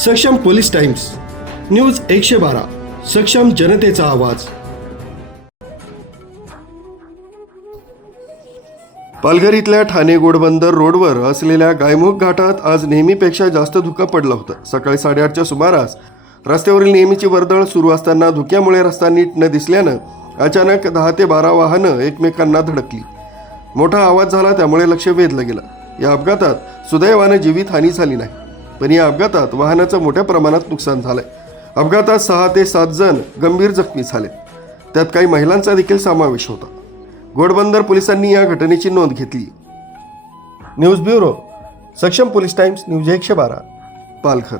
सक्षम police times, news 112, सक्षम जनतेचा आवाज। पालघर इथल्या ठाणे घोडबंदर रोडवर असलेल्या गायमुख घाटात आज नेहमीपेक्षा जास्त धुकं पडलं होतं। सकाळी 8:30च्या सुमारास रस्त्यावरील नेहमीची वर्दळ सुरू असताना धुक्यामुळे रस्ता नीट न दिसल्यानं अचानक 10 ते 12 वाहनं एकमेकांना धडकली। मोठा आवाज झाला, त्यामुळे लक्ष वेधलं गेलं। या अपघातात सुदैवानं जीवितहानी झाली नाही, पण या अपघातात वाहनाचं मोठ्या प्रमाणात नुकसान झालंय। अपघातात 6 ते 7 जण गंभीर जखमी झाले, त्यात काही महिलांचा देखील समावेश होता। घोडबंदर पोलिसांनी या घटनेची नोंद घेतली। न्यूज ब्युरो, सक्षम पोलीस टाइम्स, न्यूज 112, पालघर।